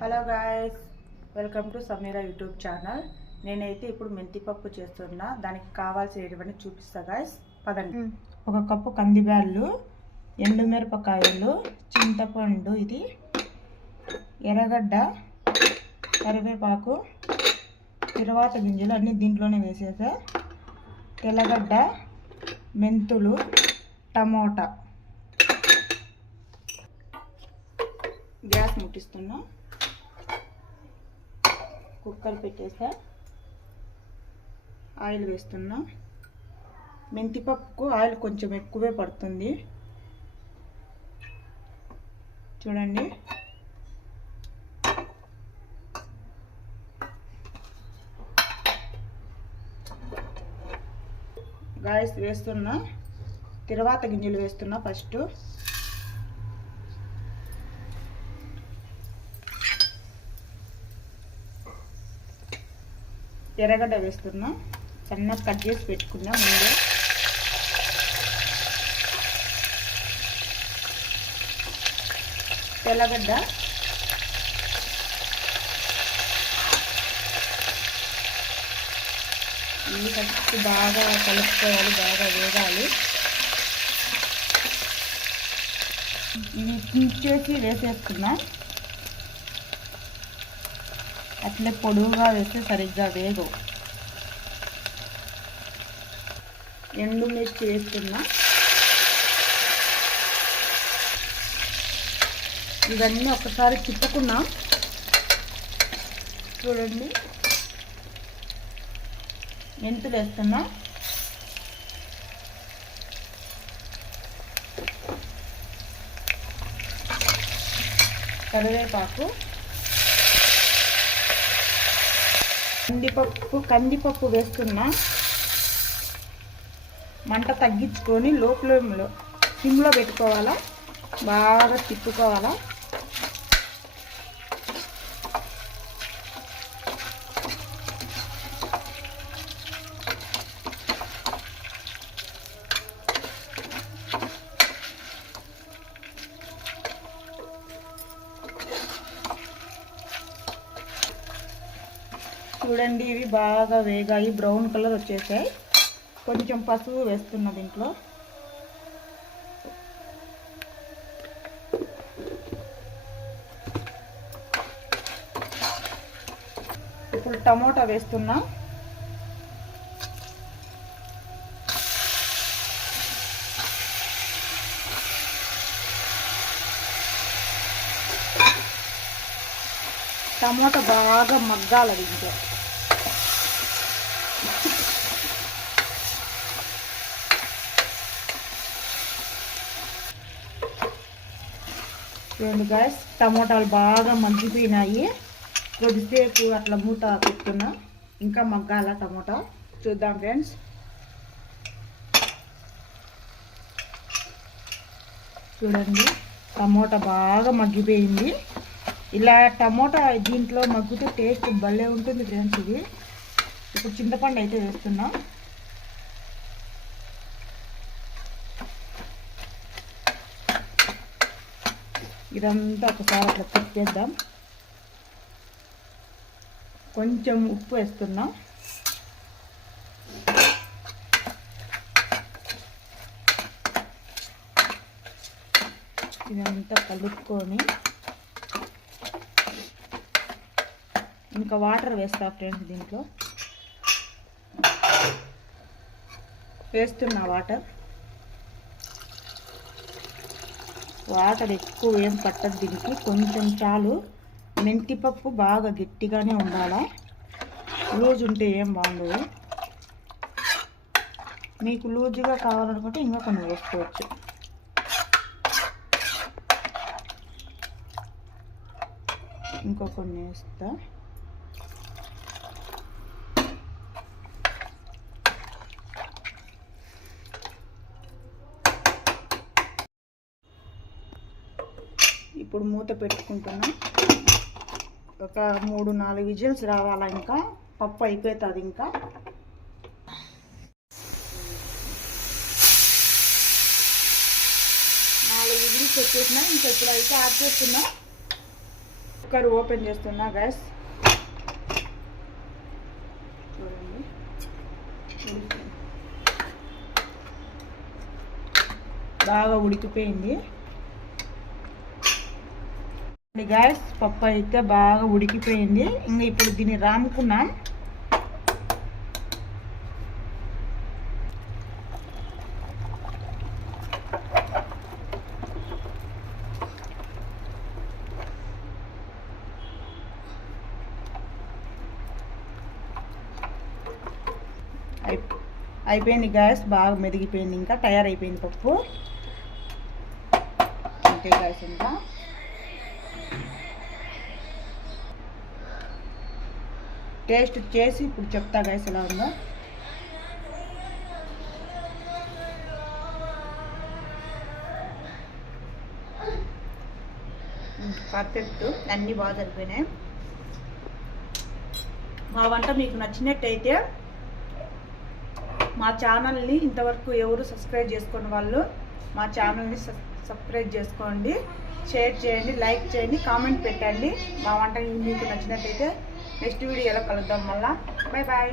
Hello guys, welcome to Sameera YouTube channel. నేనైతే ఇప్పుడు మెంతి పప్పు చేస్తున్నా. దానికి కావాల్సినటువంటి చూపిస్తా గాయస్, పదండి. ఒక కప్పు కందిబ్యాళ్ళు, ఎండుమిరపకాయలు, చింతపండు, ఇది ఎర్రగడ్డ, కరివేపాకు, తిరువాత గింజలు అన్నీ దీంట్లోనే వేసేసా. తెల్లగడ్డ, మెంతులు, టమోటా. గ్యాస్ ముట్టిస్తున్నా. కుక్కర్ పెట్టేసా. ఆయిల్ వేస్తున్నా. మెంతిపప్పుకు ఆయిల్ కొంచెం ఎక్కువే పడుతుంది చూడండి. గాయస్ వేస్తున్నా. తిరువాత గింజలు వేస్తున్నా. ఫస్ట్ ఎర్రగడ్డ వేస్తున్నా. సన్నగా కట్ చేసి పెట్టుకున్నా ముందే. తెల్లగడ్డ, ఇవి ఫస్ట్ బాగా కలుపుకోవాలి, బాగా వేగాలి. ఇవి తీసేసి వేసేస్తున్నా. అట్లే పొడువుగా వేస్తే సరిగ్గా వేగవు. ఎండుమిర్చి వేస్తున్నా. ఇవన్నీ ఒకసారి తిప్పుకున్నా చూడండి. మెంతులు వేస్తున్నా. కరివేపాకు, కందిపప్పు వేస్తున్నా. మంట తగ్గించుకొని లోపల సిమ్లో పెట్టుకోవాలా, బాగా తిప్పుకోవాలా. చూడండి, ఇవి బాగా వేగాయి, బ్రౌన్ కలర్ వచ్చేసాయి. కొంచెం పసుపు వేస్తున్నా దీంట్లో. ఇప్పుడు టమోటా వేస్తున్నా. టమోటా బాగా మగ్గాలి దీంట్లో. చూడండి గాయస్, టమోటాలు బాగా మగ్గిపోయినాయి. కొద్దిసేపు అట్లా మూత పెట్టుకున్నా, ఇంకా మగ్గాల టమోటా. చూద్దాం ఫ్రెండ్స్. చూడండి, టమోటా బాగా మగ్గిపోయింది. ఇలా టమోటా దీంట్లో మగ్గితే టేస్ట్ భలే ఉంటుంది ఫ్రెండ్స్. ఇది ఇప్పుడు చింతపండు అయితే వేస్తున్నా. ఇదంతా ఒకసారి అట్లా తిప్పేద్దాం. కొంచెం ఉప్పు వేస్తున్నా. ఇదంతా కలుపుకొని ఇంకా వాటర్ వేస్తా ఫ్రెండ్స్. దీంట్లో వేస్తున్నా వాటర్ ఎక్కువ ఏం పట్టదు దీనికి, కొంచెం చాలు. మెంతిపప్పు బాగా గట్టిగానే ఉండాలా, లూజ్ ఉంటే ఏం బాగుండదు. మీకు లూజుగా కావాలనుకుంటే ఇంకా కొన్ని వేసుకోవచ్చు. ఇంకో కొన్ని వేస్తా. ఇప్పుడు మూత పెట్టుకుంటున్నా. ఒక 3-4 విజిల్స్ రావాలా, ఇంకా పప్పు అయిపోతుంది. ఇంకా 4 విజిల్స్ వచ్చేసినా. ఇంకా ఇప్పుడు అయితే ఆఫ్ చేస్తున్నా. కుక్కర్ ఓపెన్ చేస్తున్నా గ్యాస్. చూడండి బాగా ఉడికిపోయింది గ్యాస్. పప్పు అయితే బాగా ఉడికిపోయింది. ఇంకా ఇప్పుడు దీన్ని రాముకున్నాం. అయిపోయింది గ్యాస్, బాగా మెదిగిపోయింది. ఇంకా తయారైపోయింది పప్పు. అంతే గ్యాస్. ఇంకా టేస్ట్ చేసి ఇప్పుడు చెప్తా గ్యాస్ ఎలా ఉందో. పర్ఫెక్ట్, అన్నీ బాగా సరిపోయినాయి. మా వంట మీకు నచ్చినట్టయితే మా ఛానల్ని ఇంతవరకు ఎవరు సబ్స్క్రైబ్ చేసుకున్న వాళ్ళు మా ఛానల్ని సబ్స్క్రైబ్ చేసుకోండి, షేర్ చేయండి, లైక్ చేయండి, కామెంట్ పెట్టండి. మా వంట మీకు నచ్చినట్టయితే నెక్స్ట్ వీడియోలో కలుద్దాం మళ్ళా. Bye bye.